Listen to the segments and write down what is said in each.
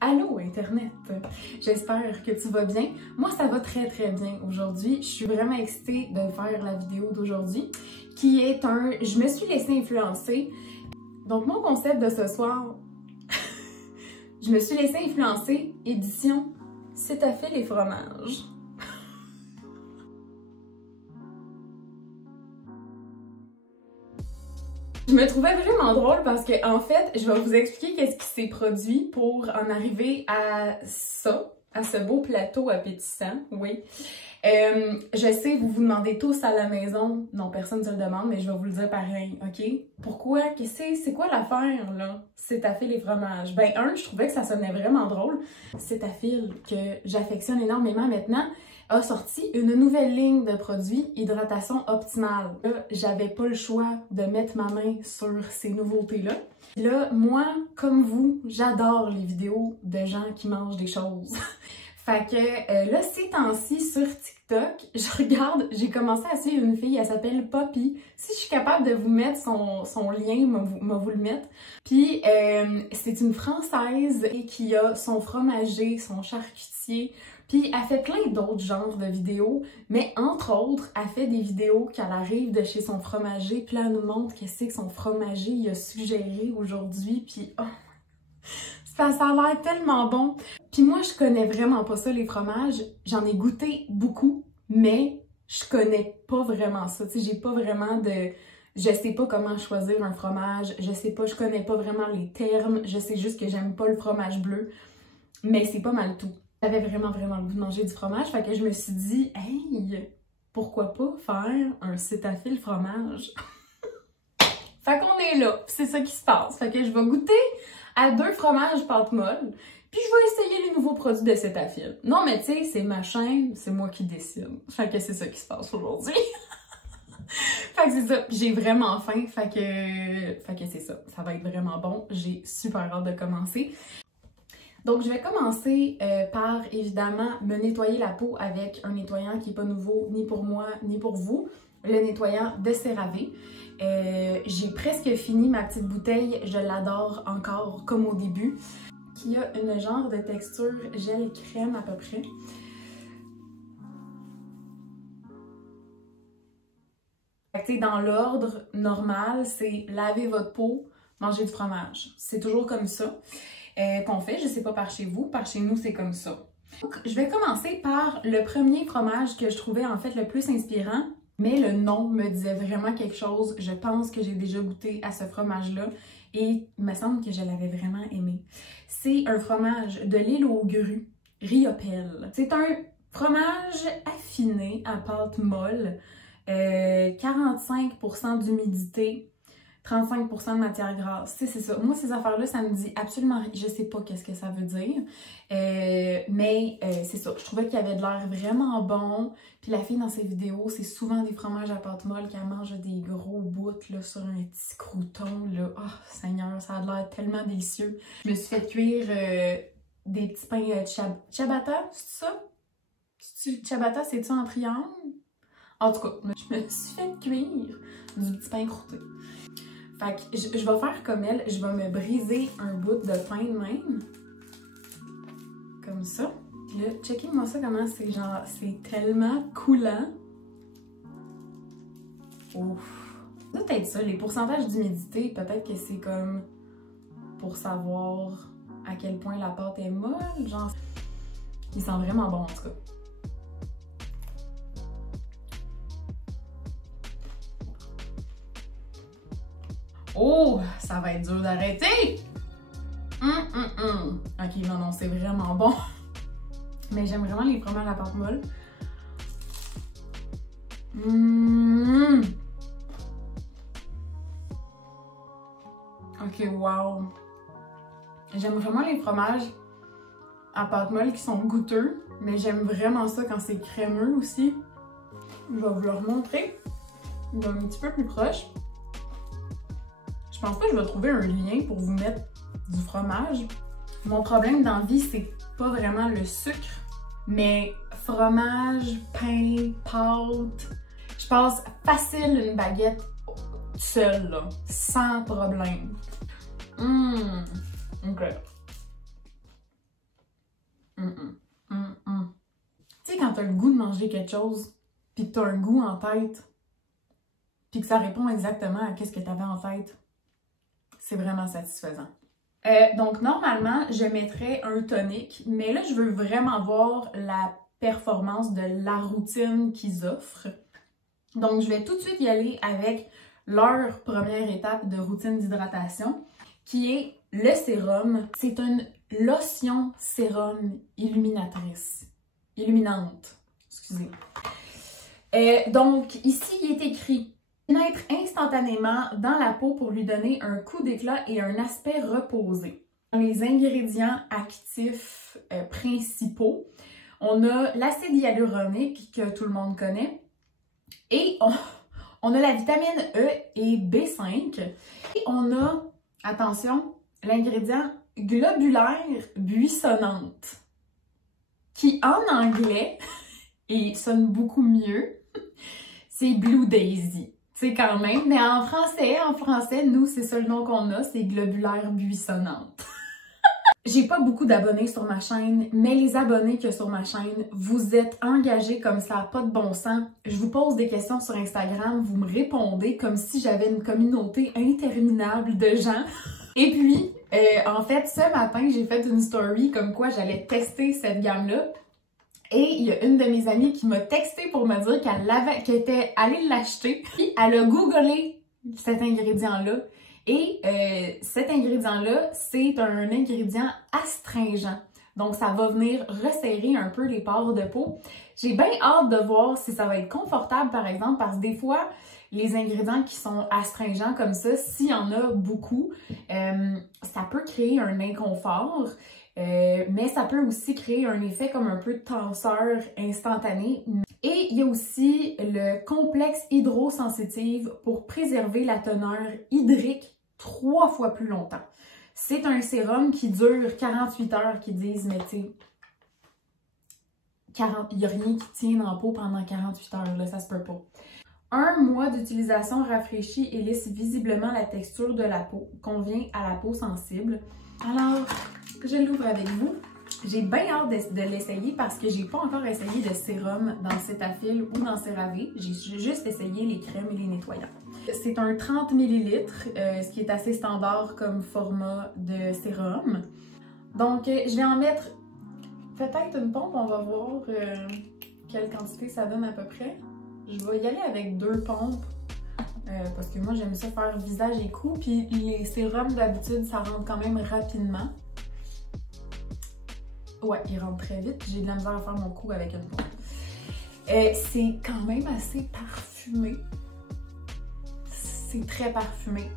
Allô Internet, j'espère que tu vas bien. Moi ça va très bien aujourd'hui. Je suis vraiment excitée de faire la vidéo d'aujourd'hui qui est je me suis laissée influencer. Donc mon concept de ce soir, je me suis laissée influencer, édition C'est à fait les fromages. Je me trouvais vraiment drôle parce que, en fait, je vais vous expliquer qu'est-ce qui s'est produit pour en arriver à ça, à ce beau plateau appétissant, oui. Je sais, vous vous demandez tous à la maison, non, personne ne se le demande, mais je vais vous le dire pareil, ok? Pourquoi? C'est quoi l'affaire, là? C'est à fil les fromages. Ben, je trouvais que ça sonnait vraiment drôle. C'est à fil que j'affectionne énormément maintenant a sorti une nouvelle ligne de produits hydratation optimale. Là, j'avais pas le choix de mettre ma main sur ces nouveautés-là. Là, moi, comme vous, j'adore les vidéos de gens qui mangent des choses. Fait que là, ces temps-ci, sur TikTok, j'ai commencé à suivre une fille, elle s'appelle Poppy. Si je suis capable de vous mettre son lien, je vais vous le mettre. Puis, c'est une Française qui a son fromager, son charcutier. Puis, elle fait plein d'autres genres de vidéos, mais entre autres, elle fait des vidéos qu'elle arrive de chez son fromager. Puis là, elle nous montre qu'est-ce que son fromager il a suggéré aujourd'hui. Puis, oh, ça a l'air tellement bon. Puis moi, je connais vraiment pas ça, les fromages. J'en ai goûté beaucoup, mais je connais pas vraiment ça. Tu sais, j'ai pas vraiment de... Je sais pas comment choisir un fromage. Je connais pas vraiment les termes. Je sais juste que j'aime pas le fromage bleu. Mais c'est pas mal tout. J'avais vraiment le goût de manger du fromage. Fait que je me suis dit, hey, pourquoi pas faire un cétafil fromage? Fait qu'on est là. C'est ça qui se passe. Fait que je vais goûter à 2 fromages pâte molle. Puis je vais essayer les nouveaux produits de Cétafil. Non, mais tu sais, c'est ma chaîne, c'est moi qui décide. Fait que c'est ça qui se passe aujourd'hui. Fait que c'est ça. J'ai vraiment faim. Fait que c'est ça. Ça va être vraiment bon. J'ai super hâte de commencer. Donc, je vais commencer par, évidemment, me nettoyer la peau avec un nettoyant qui n'est pas nouveau, ni pour moi, ni pour vous. Le nettoyant de CeraVe. J'ai presque fini ma petite bouteille. Je l'adore encore, comme au début. Qui a une genre de texture gel crème à peu près. Dans l'ordre normal, c'est laver votre peau, manger du fromage. C'est toujours comme ça qu'on fait. Je sais pas par chez vous, par chez nous c'est comme ça. Donc, je vais commencer par le premier fromage que je trouvais en fait le plus inspirant. Mais le nom me disait vraiment quelque chose. Je pense que j'ai déjà goûté à ce fromage-là et il me semble que je l'avais vraiment aimé. C'est un fromage de l'île aux grues, Riopelle. C'est un fromage affiné à pâte molle, 45% d'humidité, 35% de matière grasse. C'est ça. Moi, ces affaires-là, ça me dit absolument rien. Je sais pas qu'est-ce que ça veut dire. Mais c'est ça. Je trouvais qu'il y avait de l'air vraiment bon. Puis la fille, dans ses vidéos, c'est souvent des fromages à pâte molle qu'elle mange des gros bouts là, sur un petit crouton. Là. Oh, Seigneur, ça a l'air tellement délicieux. Je me suis fait cuire des petits pains ciabatta, c'est ça? Ciabatta, c'est ça en triangle? En tout cas, je me suis fait cuire du petit pain croûté. Fait que je vais faire comme elle, je vais me briser un bout de pain de même. Comme ça. Puis là, checkez-moi ça comment c'est genre, c'est tellement coulant. Ouf. Ça peut être ça, les pourcentages d'humidité, peut-être que c'est comme pour savoir à quel point la pâte est molle. Genre, il sent vraiment bon en tout cas. Oh, ça va être dur d'arrêter! Ok, non, c'est vraiment bon. Mais j'aime vraiment les fromages à pâte molle. Ok, wow. J'aime vraiment les fromages à pâte molle qui sont goûteux, mais j'aime vraiment ça quand c'est crémeux aussi. Je vais vous le remontrer d'un petit peu plus proche. Je pense pas que je vais trouver un lien pour vous mettre du fromage. Mon problème dans la vie, c'est pas vraiment le sucre, mais fromage, pain, pâte. Je passe facile une baguette seule, là, sans problème. Ok. t'as le goût de manger quelque chose, puis que t'as un goût en tête, puis que ça répond exactement à ce que t'avais en tête, c'est vraiment satisfaisant. Donc, normalement, je mettrais un tonic, mais là, je veux vraiment voir la performance de la routine qu'ils offrent. Donc, je vais tout de suite y aller avec leur première étape de routine d'hydratation, qui est le sérum. C'est une lotion sérum illuminante. Excusez. Donc, ici, il est écrit « Pénètre instantanément dans la peau pour lui donner un coup d'éclat et un aspect reposé. » Les ingrédients actifs principaux, on a l'acide hyaluronique que tout le monde connaît et on a la vitamine E et B5 et on a, attention, l'ingrédient globulaire buissonnante qui en anglais, et sonne beaucoup mieux, c'est Blue Daisy. C'est quand même, mais en français, nous, c'est ça le nom qu'on a, c'est globulaire buissonnante. J'ai pas beaucoup d'abonnés sur ma chaîne, mais les abonnés qu'il y a sur ma chaîne, vous êtes engagés comme ça, pas de bon sens. Je vous pose des questions sur Instagram, vous me répondez comme si j'avais une communauté interminable de gens. Et puis, en fait, ce matin, j'ai fait une story comme quoi j'allais tester cette gamme-là. Et il y a une de mes amies qui m'a texté pour me dire qu'elle était allée l'acheter. Puis elle a googlé cet ingrédient-là. Et cet ingrédient-là, c'est un ingrédient astringent. Donc, ça va venir resserrer un peu les pores de peau. J'ai bien hâte de voir si ça va être confortable, par exemple, parce que des fois, les ingrédients qui sont astringents comme ça, s'il y en a beaucoup, ça peut créer un inconfort. Mais ça peut aussi créer un effet comme un peu de tenseur instantané. Et il y a aussi le complexe hydrosensitive pour préserver la teneur hydrique 3 fois plus longtemps. C'est un sérum qui dure 48 heures, qui disent, mais tu sais, il n'y a rien qui tient dans la peau pendant 48 heures, là, ça se peut pas. 1 mois d'utilisation rafraîchit et lisse visiblement la texture de la peau, convient à la peau sensible. Alors, je l'ouvre avec vous. J'ai bien hâte de l'essayer parce que j'ai pas encore essayé de sérum dans Cetaphil ou dans CeraVe. J'ai juste essayé les crèmes et les nettoyants. C'est un 30 ml, ce qui est assez standard comme format de sérum. Donc, je vais en mettre peut-être une pompe, on va voir quelle quantité ça donne à peu près. Je vais y aller avec 2 pompes. Parce que moi, j'aime ça faire visage et cou. Puis les sérums, d'habitude, ça rentre quand même rapidement. Ouais, il rentre très vite. J'ai de la misère à faire mon cou avec une pompe. C'est quand même assez parfumé. C'est très parfumé.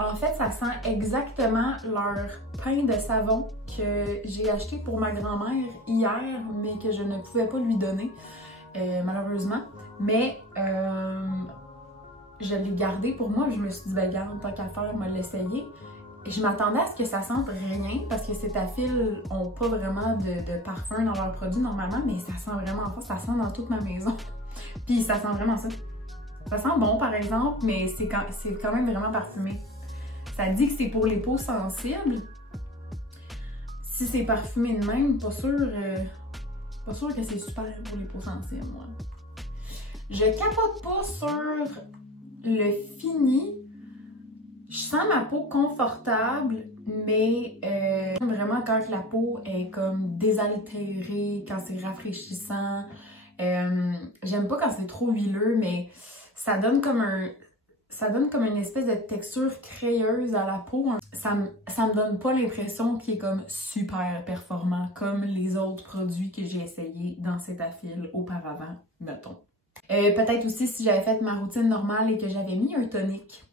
En fait, ça sent exactement leur pain de savon que j'ai acheté pour ma grand-mère hier, mais que je ne pouvais pas lui donner, malheureusement. Mais je l'ai gardé pour moi, je me suis dit, ben regarde, tant qu'à faire, moi l'essayer. Je m'attendais à ce que ça sente rien, parce que Cetaphil n'ont pas vraiment de parfum dans leurs produits normalement, mais ça sent vraiment fort, ça sent dans toute ma maison. Puis ça sent vraiment ça. Ça sent bon par exemple, mais c'est quand même vraiment parfumé. Ça dit que c'est pour les peaux sensibles. Si c'est parfumé de même, pas sûr que c'est super pour les peaux sensibles, moi. Je capote pas sur le fini. Je sens ma peau confortable, mais vraiment quand la peau est comme désaltérée, quand c'est rafraîchissant. J'aime pas quand c'est trop huileux, mais ça donne comme une espèce de texture crayeuse à la peau. Ça me donne pas l'impression qu'il est comme super performant comme les autres produits que j'ai essayés dans Cetaphil auparavant, mettons. Peut-être aussi si j'avais fait ma routine normale et que j'avais mis un tonique.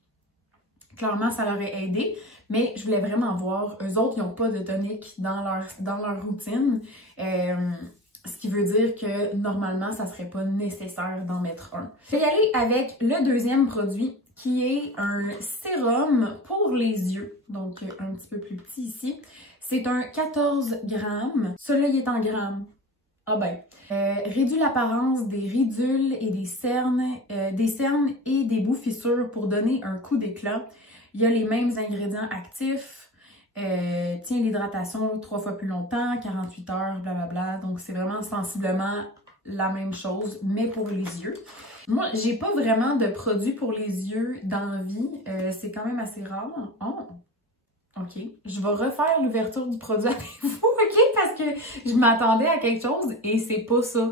Clairement, ça leur aurait aidé, mais je voulais vraiment voir. Eux autres, ils n'ont pas de tonique dans leur routine. Ce qui veut dire que normalement, ça ne serait pas nécessaire d'en mettre un. Je vais y aller avec le deuxième produit qui est un sérum pour les yeux. Donc, un petit peu plus petit ici. C'est un 14 grammes. Celui-là, il est en grammes. Ah ben. Réduit l'apparence des ridules et des cernes et des bouffissures pour donner un coup d'éclat. Il y a les mêmes ingrédients actifs. tient l'hydratation 3 fois plus longtemps, 48 heures, blablabla. Donc, c'est vraiment sensiblement la même chose, mais pour les yeux. Moi, j'ai pas vraiment de produit pour les yeux dans la vie. C'est quand même assez rare. Oh! OK. Je vais refaire l'ouverture du produit avec vous, OK? Parce que je m'attendais à quelque chose et c'est pas ça.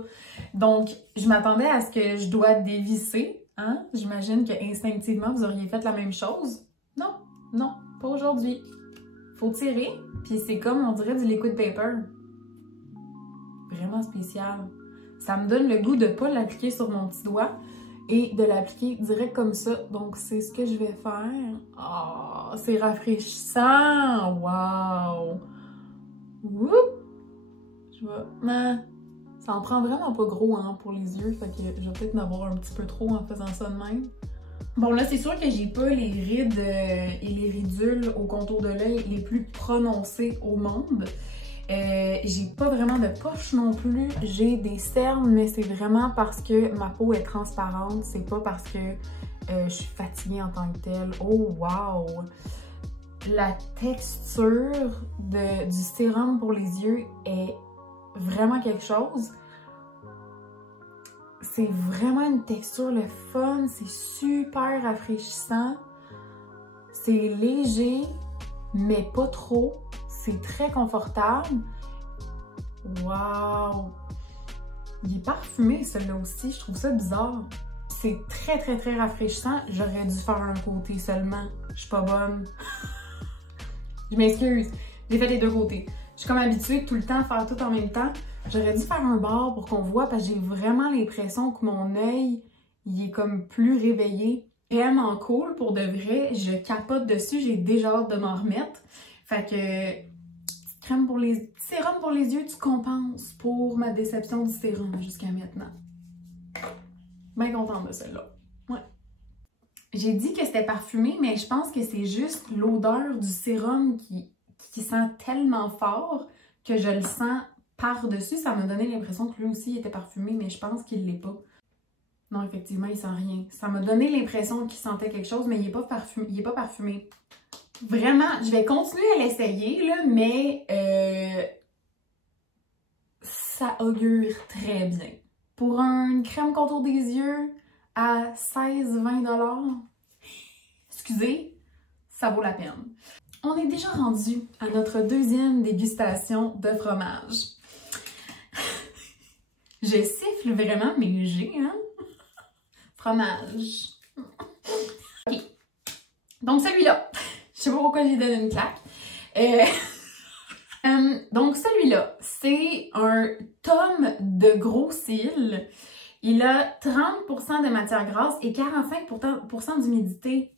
Donc, je m'attendais à ce que je dois dévisser. Hein? J'imagine que instinctivement, vous auriez fait la même chose. Non, non, pas aujourd'hui. Faut tirer, puis c'est comme, on dirait, du liquid paper. Vraiment spécial. Ça me donne le goût de pas l'appliquer sur mon petit doigt et de l'appliquer direct comme ça. Donc, c'est ce que je vais faire. Oh, c'est rafraîchissant! Wow! Woup! Je vais... Ça en prend vraiment pas gros hein, pour les yeux, fait que je vais peut-être en avoir un petit peu trop en faisant ça de même. Bon, là, c'est sûr que j'ai pas les rides et les ridules au contour de l'œil les plus prononcées au monde. J'ai pas vraiment de poche non plus. J'ai des cernes, mais c'est vraiment parce que ma peau est transparente. C'est pas parce que je suis fatiguée en tant que telle. Oh, wow! La texture du sérum pour les yeux est vraiment quelque chose. C'est vraiment une texture le fun, c'est super rafraîchissant. C'est léger, mais pas trop. C'est très confortable. Wow! Il est parfumé celui-là aussi, je trouve ça bizarre. C'est très très très rafraîchissant. J'aurais dû faire un côté seulement. Je suis pas bonne. Je m'excuse, j'ai fait les deux côtés. Je suis comme habituée de tout le temps faire tout en même temps. J'aurais dû faire un bord pour qu'on voit parce que j'ai vraiment l'impression que mon œil, il est comme plus réveillé. Vraiment cool pour de vrai. Je capote dessus, j'ai déjà hâte de m'en remettre. Fait que crème pour les sérum pour les yeux, tu compenses pour ma déception du sérum jusqu'à maintenant. Bien contente de celle-là. Ouais. J'ai dit que c'était parfumé, mais je pense que c'est juste l'odeur du sérum qui sent tellement fort que je le sens par-dessus. Ça m'a donné l'impression que lui aussi était parfumé, mais je pense qu'il l'est pas. Non, effectivement, il sent rien. Ça m'a donné l'impression qu'il sentait quelque chose, mais il est pas parfumé. Vraiment, je vais continuer à l'essayer, là, mais ça augure très bien. Pour une crème contour des yeux à 16-20 $, excusez, ça vaut la peine. On est déjà rendu à notre deuxième dégustation de fromage. Je siffle vraiment mes G, hein? Fromage. OK. Donc celui-là, je sais pas pourquoi j'ai donné une claque. Donc celui-là, c'est un tome de gros cils. Il a 30% de matière grasse et 45% d'humidité.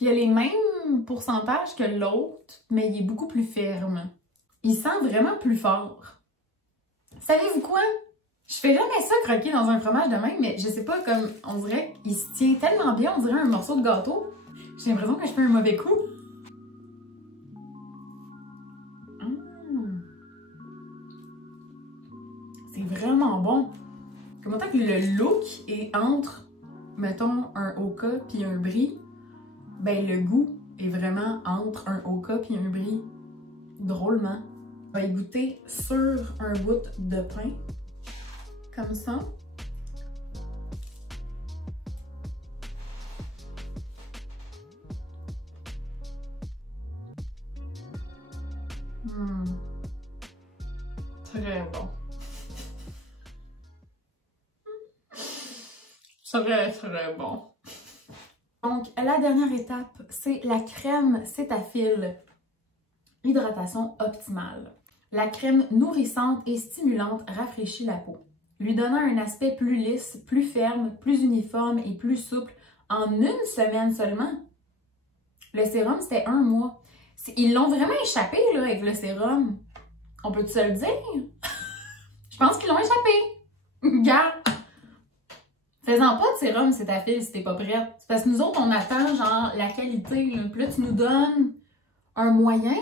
Il a les mêmes pourcentages que l'autre, mais il est beaucoup plus ferme. Il sent vraiment plus fort. Savez-vous quoi? Je fais jamais ça croquer dans un fromage de même, mais je sais pas, comme on dirait qu'il se tient tellement bien, on dirait un morceau de gâteau. J'ai l'impression que je fais un mauvais coup. C'est vraiment bon. Comme autant que le look est entre, mettons, un Oka puis un brie, ben le goût est vraiment entre un Oka puis un brie. Drôlement. On va y goûter sur un bout de pain. Comme ça. Très bon. Très, très bon. Donc, la dernière étape, c'est la crème Cetaphil. Hydratation optimale. La crème nourrissante et stimulante rafraîchit la peau, lui donnant un aspect plus lisse, plus ferme, plus uniforme et plus souple en une semaine seulement. Le sérum, c'était 1 mois. Ils l'ont vraiment échappé là, avec le sérum. On peut-tu se le dire? Je pense qu'ils l'ont échappé. Gars! Fais-en pas de sérum, Cetaphil, si t'es pas prête. C'est parce que nous autres, on attend genre la qualité. Là. Puis là, tu nous donnes un moyen.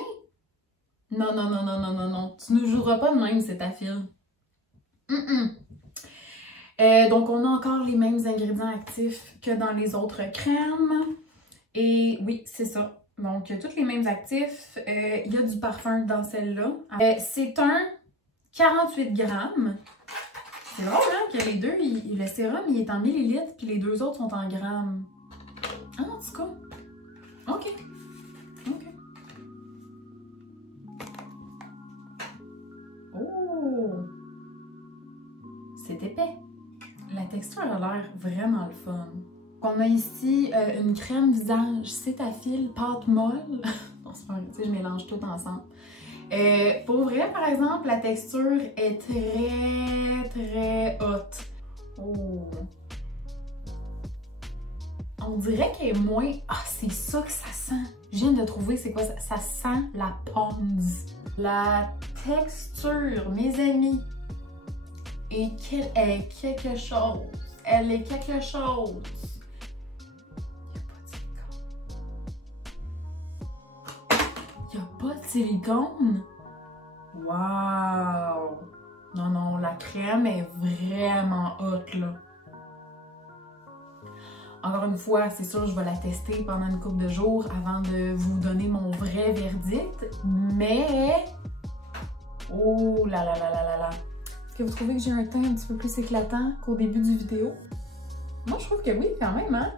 Non, non, non, non, non, non, non. Tu nous joueras pas de même, Cetaphil. Donc, on a encore les mêmes ingrédients actifs que dans les autres crèmes. Et oui, c'est ça. Donc, tous les mêmes actifs. Il y a du parfum dans celle-là. C'est un 48 grammes. C'est drôle, hein, que les deux, le sérum, il est en millilitres, puis les deux autres sont en grammes. Ah, en tout cas. OK. OK. Oh! C'est épais. La texture a l'air vraiment le fun. On a ici une crème visage Cetaphil pâte molle. Non, c'est pas vrai, tu sais, je mélange tout ensemble. Pour vrai, par exemple, la texture est très haute. Oh! On dirait qu'elle est moins... Ah, c'est ça que ça sent. Je viens de trouver c'est quoi ça. Ça sent la Pond's. La texture, mes amis, est quelque chose. Elle est quelque chose. Il n'y a pas de silicone. Wow! Non, non, la crème est vraiment haute, là. Encore une fois, c'est sûr, je vais la tester pendant une couple de jours avant de vous donner mon vrai verdict. Mais... Oh là là là là là là! Est-ce que vous trouvez que j'ai un teint un petit peu plus éclatant qu'au début du vidéo? Moi, je trouve que oui, quand même, hein?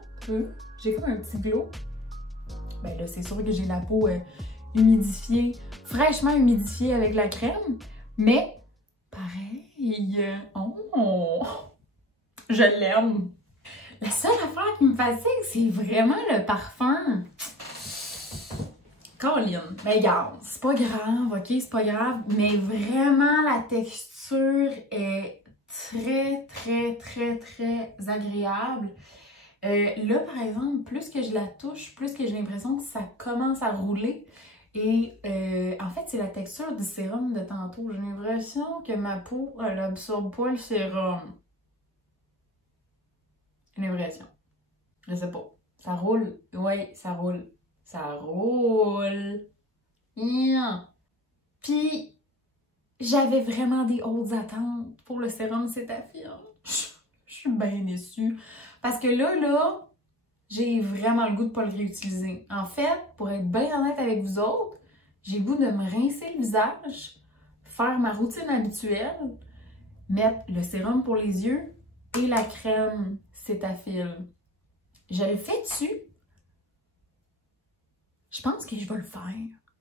J'ai comme un petit glow. Ben là, c'est sûr que j'ai la peau humidifiée, fraîchement humidifiée avec la crème. Mais, pareil... Oh! Je l'aime! La seule affaire qui me fatigue, c'est vraiment le parfum. Caroline, ben regarde, c'est pas grave, ok, c'est pas grave, mais vraiment la texture est très agréable. Là, par exemple, plus que je la touche, plus que j'ai l'impression que ça commence à rouler. Et en fait, c'est la texture du sérum de tantôt. J'ai l'impression que ma peau, elle absorbe pas le sérum. L'impression. Je sais pas. Ça roule. Oui, ça roule. Ça roule. Yeah. Puis, j'avais vraiment des hautes attentes pour le sérum Cetaphil. Je suis bien déçue. Parce que là, j'ai vraiment le goût de pas le réutiliser. En fait, pour être bien honnête avec vous autres, j'ai le goût de me rincer le visage, faire ma routine habituelle, mettre le sérum pour les yeux et la crème Cetaphil. Je le fais dessus. Je pense que je vais le faire.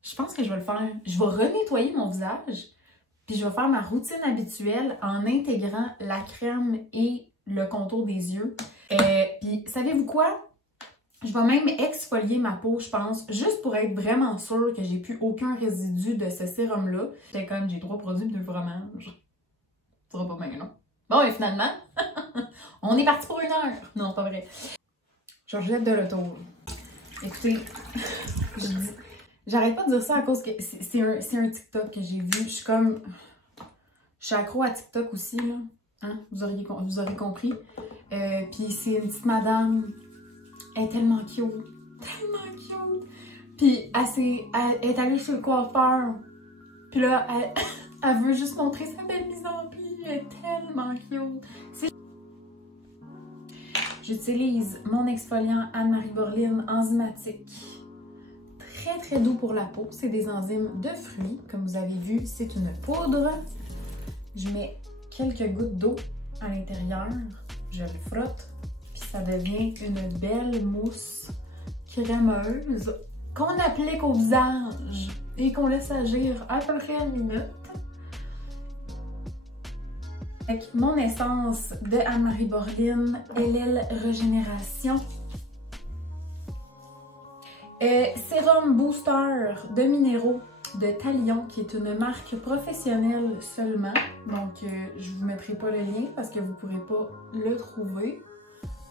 Je pense que je vais le faire. Je vais renettoyer mon visage, puis je vais faire ma routine habituelle en intégrant la crème et le contour des yeux. Puis, savez-vous quoi? Je vais même exfolier ma peau, je pense, juste pour être vraiment sûre que j'ai plus aucun résidu de ce sérum-là. J'étais comme, j'ai 3 produits, 2 fromages. Ça sera pas bien, non? Bon, et finalement, on est parti pour 1 heure. Non, c'est pas vrai. Je rejette de l'auto. Écoutez, j'arrête pas de dire ça à cause que c'est un TikTok que j'ai vu. Je suis comme... Je suis accro à TikTok aussi, là. Hein? Vous aurez compris. Puis c'est une petite madame. Elle est tellement cute. Tellement cute. Puis elle est allée chez le coiffeur. Puis là, elle veut juste montrer sa belle mise en pli. Elle est tellement cute. J'utilise mon exfoliant Anne-Marie Borline enzymatique. Très doux pour la peau. C'est des enzymes de fruits. Comme vous avez vu, c'est une poudre. Je mets quelques gouttes d'eau à l'intérieur. Je le frotte. Puis ça devient une belle mousse crémeuse qu'on applique au visage et qu'on laisse agir à peu près 1 minute. Avec mon essence de Anne-Marie Borline, LL Régénération. Sérum Booster de minéraux de Talion, qui est une marque professionnelle seulement. Donc, je vous mettrai pas le lien parce que vous pourrez pas le trouver.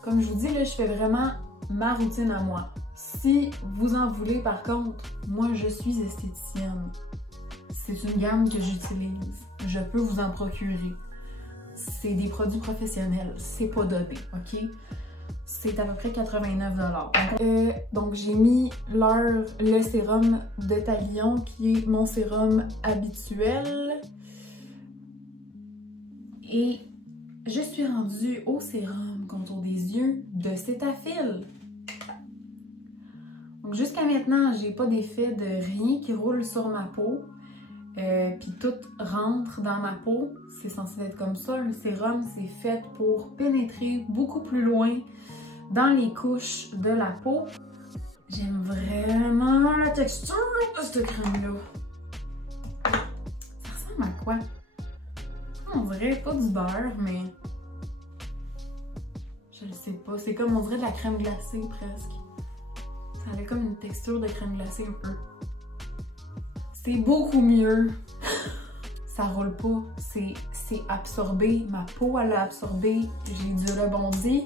Comme je vous dis, là, je fais vraiment ma routine à moi. Si vous en voulez, par contre, moi, je suis esthéticienne. C'est une gamme que j'utilise. Je peux vous en procurer. C'est des produits professionnels. C'est pas donné, OK? C'est à peu près 89 $. Donc, j'ai mis le sérum de Talion, qui est mon sérum habituel. Et je suis rendue au sérum contour des yeux de Cetaphil. Donc jusqu'à maintenant, j'ai pas d'effet de rien qui roule sur ma peau. Puis tout rentre dans ma peau. C'est censé être comme ça. Le sérum, c'est fait pour pénétrer beaucoup plus loin dans les couches de la peau. J'aime vraiment la texture de cette crème-là. Ça ressemble à quoi? On dirait pas du beurre, mais... je le sais pas. C'est comme, on dirait de la crème glacée presque. Ça avait comme une texture de crème glacée un peu. C'est beaucoup mieux. Ça roule pas. C'est absorbé. Ma peau, elle a absorbé. J'ai du rebondi.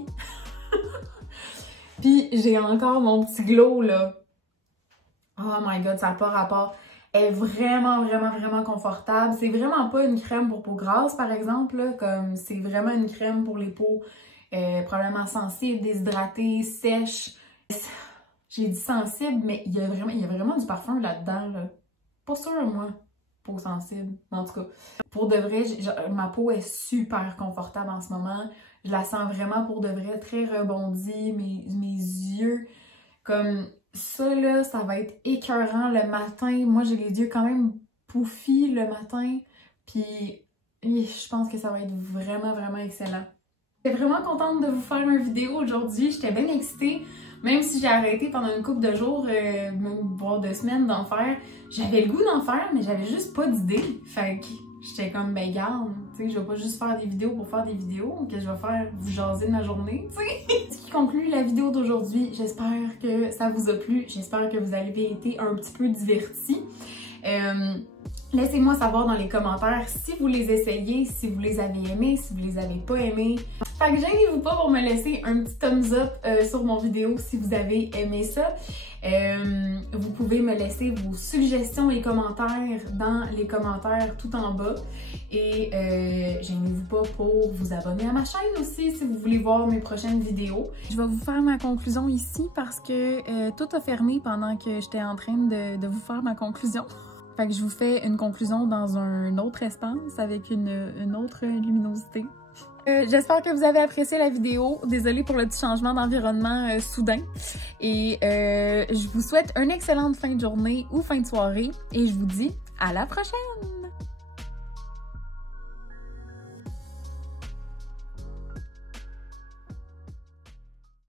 Puis j'ai encore mon petit glow, là. Oh my god, ça n'a pas rapport. Elle est vraiment, vraiment, vraiment confortable. C'est vraiment pas une crème pour peau grasse, par exemple, là, comme c'est vraiment une crème pour les peaux probablement sensibles, déshydratées, sèches. J'ai dit sensible, mais il y a vraiment du parfum là-dedans, là. Pas sûr, moi, peau sensible. En tout cas, pour de vrai, ma peau est super confortable en ce moment. Je la sens vraiment pour de vrai très rebondie. Mes yeux, comme ça, là, ça va être écœurant le matin. Moi, j'ai les yeux quand même poufis le matin. Puis, je pense que ça va être vraiment, vraiment excellent. J'étais vraiment contente de vous faire une vidéo aujourd'hui. J'étais bien excitée. Même si j'ai arrêté pendant une couple de jours, voire 2 semaines d'en faire, j'avais le goût d'en faire, mais j'avais juste pas d'idée. Fait que j'étais comme, ben garde, tu sais, je vais pas juste faire des vidéos pour faire des vidéos, que je vais faire vous jaser de ma journée, tu sais. Ce qui conclut la vidéo d'aujourd'hui, j'espère que ça vous a plu, j'espère que vous avez été un petit peu divertis. Laissez-moi savoir dans les commentaires si vous les essayez, si vous les avez aimés, si vous les avez pas aimés. Fait que gênez-vous pas pour me laisser un petit thumbs up sur mon vidéo si vous avez aimé ça. Vous pouvez me laisser vos suggestions et commentaires dans les commentaires tout en bas. Et gênez-vous pas pour vous abonner à ma chaîne aussi si vous voulez voir mes prochaines vidéos. Je vais vous faire ma conclusion ici parce que tout a fermé pendant que j'étais en train de vous faire ma conclusion. Fait que je vous fais une conclusion dans un autre espace avec une autre luminosité. J'espère que vous avez apprécié la vidéo. Désolée pour le petit changement d'environnement soudain. Et je vous souhaite une excellente fin de journée ou fin de soirée. Et je vous dis à la prochaine!